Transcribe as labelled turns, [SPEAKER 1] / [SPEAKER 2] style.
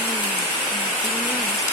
[SPEAKER 1] Mm-hmm.